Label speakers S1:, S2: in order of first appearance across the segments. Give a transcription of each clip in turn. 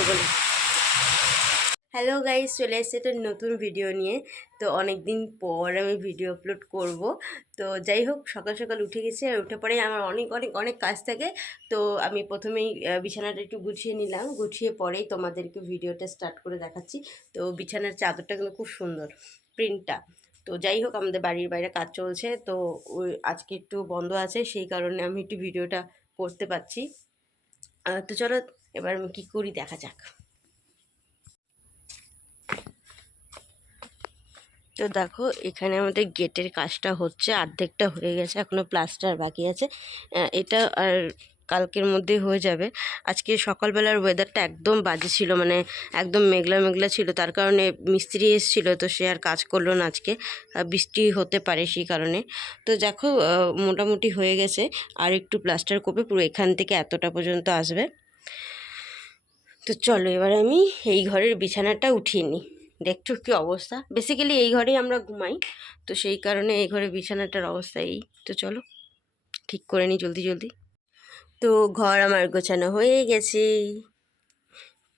S1: তো বলি। Hello guys চলে এসেছে একটা নতুন ভিডিও নিয়ে। তো অনেক দিন পর আমি ভিডিও আপলোড করব। তো যাই হোক, সকাল সকাল উঠে গেছি আর উঠে পরে আমার অনেক অনেক অনেক কাজ থাকে। তো আমি প্রথমেই বিছানাটা একটু গুছিয়ে নিলাম। গুছিয়ে পরেই তোমাদেরকে ভিডিওটা স্টার্ট করে দেখাচ্ছি। তো বিছানার চাদরটা কিন্তু খুব সুন্দর প্রিন্টটা তো যাই হোক, আমাদের বাড়ির বাইরে কাজ চলছে। তো ওই আজকে একটু বন্ধ আছে, সেই কারণে আমি একটু ভিডিওটা করতে পারছি। তো চলো এবার আমি কী করি দেখা যাক। তো দেখো, এখানে আমাদের গেটের কাজটা হচ্ছে, অর্ধেকটা হয়ে গেছে এখনও প্লাস্টার বাকি আছে। এটা আর কালকের মধ্যে হয়ে যাবে। আজকে সকালবেলার ওয়েদারটা একদম বাজে ছিল মানে একদম মেঘলা মেঘলা ছিল, তার কারণে মিস্ত্রি এসেছিল, তো সে আর কাজ করল না আজকে। বৃষ্টি হতে পারে সেই কারণে। তো দেখো মোটামুটি হয়ে গেছে, আর একটু প্লাস্টার করবে পুরো এখান থেকে এতটা পর্যন্ত আসবে। তো চলো এবার আমি এই ঘরের বিছানাটা উঠিয়ে নিই। দেখছ কী অবস্থা? বেসিক্যালি এই ঘরেই আমরা ঘুমাই, তো সেই কারণে এই ঘরে বিছানাটার অবস্থা এই। তো চলো, ঠিক করে নিই জলদি জলদি। তো ঘর আমার গোছানো হয়ে গেছে।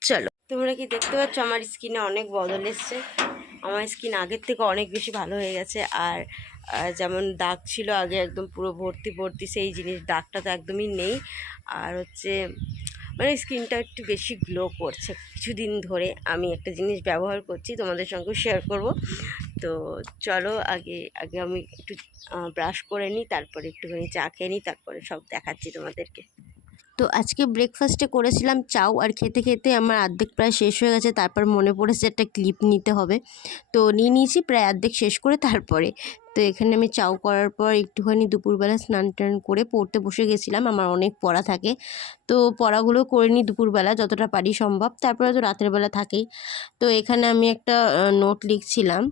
S1: চলো, তোমরা কি দেখতে পাচ্ছ? আমার স্কিনে অনেক বদল এসছে। আমার স্কিন আগের থেকে অনেক বেশি ভালো হয়ে গেছে। আর যেমন দাগ ছিল আগে একদম পুরো ভর্তি ভর্তি সেই জিনিস, দাগটা তো একদমই নেই। আর হচ্ছে মানে স্কিনটা একটু বেশি গ্লো করছে। কিছুদিন ধরে আমি একটা জিনিস ব্যবহার করছি, তোমাদের সঙ্গে শেয়ার করব। তো চলো আগে আগে আমি একটু ব্রাশ করে নিই, তারপরে একটুখানি চা খেয়ে নিই, তারপরে সব দেখাচ্ছি তোমাদেরকে। তো আজকে ব্রেকফাস্টে করেছিলাম চাউ আর খেতে খেতে আমার অর্ধেক প্রায় শেষ হয়ে গেছে, তারপর মনে পড়েছে একটা ক্লিপ নিতে হবে। তো নিয়ে নিয়েছি প্রায় অর্ধেক শেষ করে তারপরে। তো এখানে আমি চাউ করার পর একটুখানি দুপুরবেলা স্নান টান করে পড়তে বসে গেছিলাম, আমার অনেক পড়া থাকে। তো পড়াগুলো করে নিই দুপুরবেলা যতটা পারি সম্ভব, তারপরে তো রাতের বেলা থাকেই। তো এখানে আমি একটা নোট লিখছিলাম।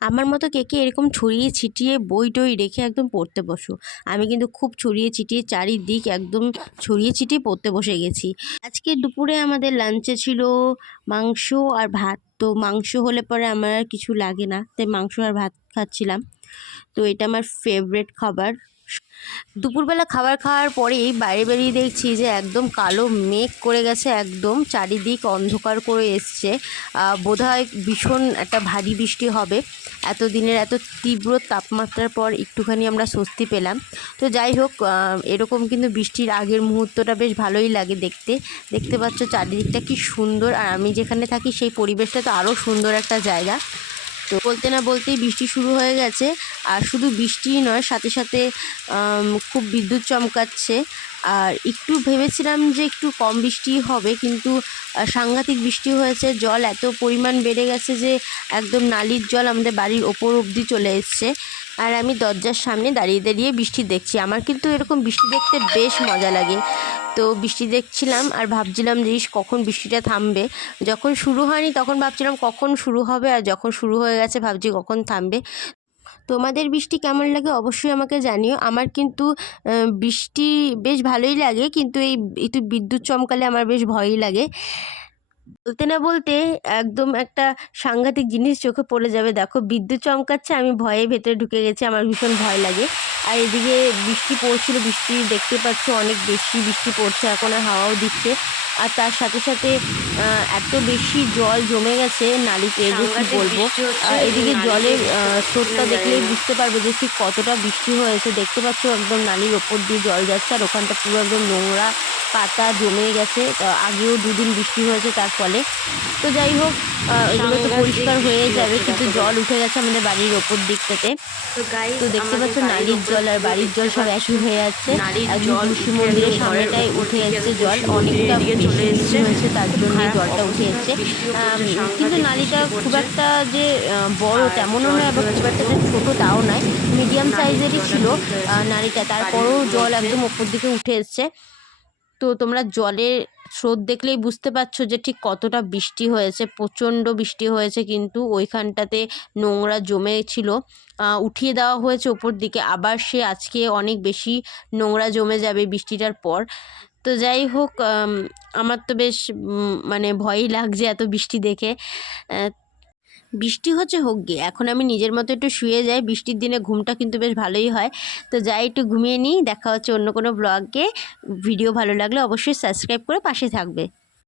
S1: আমার মতো কে কে এরকম ছড়িয়ে ছিটিয়ে বই টই রেখে একদম পড়তে বসো। আমি কিন্তু খুব ছড়িয়ে ছিটিয়ে চারিদিক একদম ছড়িয়ে ছিটিয়ে পড়তে বসে গেছি। আজকে দুপুরে আমাদের লাঞ্চে ছিল মাংস আর ভাত। তো মাংস হলে পরে আমার কিছু লাগে না। তাই মাংস আর ভাত খাচ্ছিলাম। তো এটা আমার ফেভারেট খাবার। দুপুরবেলা খাবার খাওয়ার পরেই বাইরে বেরিয়ে দেখছি যে একদম কালো মেঘ করে গেছে, একদম চারিদিক অন্ধকার করে এসছে। বোধহয় ভীষণ একটা ভারী বৃষ্টি হবে। এত দিনের এত তীব্র তাপমাত্রার পর একটুখানি আমরা স্বস্তি পেলাম। তো যাই হোক এরকম কিন্তু বৃষ্টির আগের মুহূর্তটা বেশ ভালোই লাগে দেখতে। দেখতে পাচ্ছ চারিদিকটা কি সুন্দর, আর আমি যেখানে থাকি সেই পরিবেশটা তো আরও সুন্দর একটা জায়গা। তো বলতে না বলতেই বৃষ্টি শুরু হয়ে গেছে। আর শুধু বৃষ্টিই নয়, সাথে সাথে খুব বিদ্যুৎ চমকাচ্ছে। আর একটু ভেবেছিলাম যে একটু কম বৃষ্টি হবে, কিন্তু সাংঘাতিক বৃষ্টি হয়েছে। জল এত পরিমাণ বেড়ে গেছে যে, একদম নালির জল আমাদের বাড়ির ওপর অবধি চলে এসছে। আর আমি দরজার সামনে দাঁড়িয়ে দাঁড়িয়ে বৃষ্টি দেখছি। আমার কিন্তু এরকম বৃষ্টি দেখতে বেশ মজা লাগে। তো বৃষ্টি দেখছিলাম আর ভাবছিলাম যে কখন বৃষ্টিটা থামবে? যখন শুরু হয়নি তখন ভাবছিলাম কখন শুরু হবে আর যখন শুরু হয়ে গেছে ভাবছি কখন থামবে। তোমাদের বৃষ্টি কেমন লাগে অবশ্যই আমাকে জানিও। আমার কিন্তু বৃষ্টি বেশ ভালোই লাগে, কিন্তু এই, একটু বিদ্যুৎ চমকালে আমার বেশ ভয়ই লাগে। বলতে না বলতে একদম একটা সাংঘাতিক জিনিস চোখে পড়ে যাবে। দেখো বিদ্যুৎ চমকাচ্ছে আমি ভয়ে ভেতরে ঢুকে গেছি আমার ভীষণ ভয় লাগে। আর এদিকে বৃষ্টি পড়ছিল বৃষ্টি দেখতে পাচ্ছ অনেক বেশি বৃষ্টি পড়ছে এখন আর হাওয়াও দিচ্ছে। আর তার সাথে সাথে আহ, এত বেশি জল জমে গেছে নালিতে যে কি বলব। আর এদিকে জলের আহ, স্রোতটা দেখলেই বুঝতে পারবে যে ঠিক কতটা বৃষ্টি হয়েছে। দেখতে পাচ্ছ একদম নালির ওপর দিয়ে জল যাচ্ছে আর ওখানটা পুরো একদম নোংরা। পাতা জমে গেছে আগেও দুদিন বৃষ্টি হয়েছে তার ফলে। তো যাই হোক এগুলো তো পরিষ্কার হয়ে যাবে কিন্তু জল উঠে গেছে আমাদের বাড়ির ওপর দিকটাতে।
S2: তো
S1: দেখতে পাচ্ছ নালির জল আর বাড়ির জল সব একই হয়ে যাচ্ছে। তুলসী মন্দিরের সামনেটাই উঠে যাচ্ছে জল। অনেকটা
S2: চলে
S1: বৃষ্টি হয়েছে তার জন্য জলটা উঠে যাচ্ছে কিন্তু নালিটা খুব একটা যে বড় তেমনও নয় আবার খুব একটা যে ছোটো তাও নয়। মিডিয়াম সাইজেরই ছিল নালিটা। তারপরেও জল একদম ওপর দিকে উঠে এসছে। তো তোমরা জলের স্রোত দেখলেই বুঝতে পারছ যে ঠিক কতটা বৃষ্টি হয়েছে, প্রচণ্ড বৃষ্টি হয়েছে কিন্তু ওইখানটাতে নোংরা জমে ছিল। উঠিয়ে দেওয়া হয়েছে ওপর দিকে, আবার সে আজকে অনেক বেশি নোংরা জমে যাবে বৃষ্টিটার পর। তো যাই হোক আমার তো বেশ মানে ভয়ই লাগছে এত বৃষ্টি দেখে। বৃষ্টি হচ্ছে, হোক গিয়ে এখন আমি নিজের মতো একটু শুয়ে যাই। বৃষ্টির দিনে ঘুমটা কিন্তু বেশ ভালোই হয়। তো যাই, একটু ঘুমিয়ে নিই। দেখা হচ্ছে অন্য কোনো ব্লগে ভিডিও ভালো লাগলে অবশ্যই সাবস্ক্রাইব করে পাশে থাকবে।